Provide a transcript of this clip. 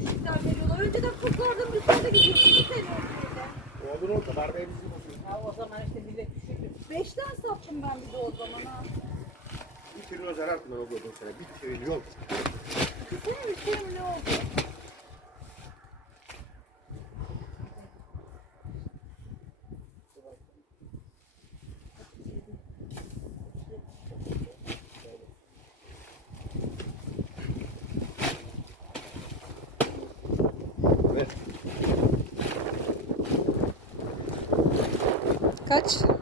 poşetler veriyorlar. Önceden kızlardım yukarıda gidiyordu. Bu sene öyle. Olur o kadar da bizim olsun. Ya o zaman işte millet düşürdü. 5'ten sattım ben bir de o zaman ha. Bir kilo zarar ettim ben o gördüğüm sene. Bir şey yok. Bir sene 3 sene mi ne oldu? Evet. Kaç?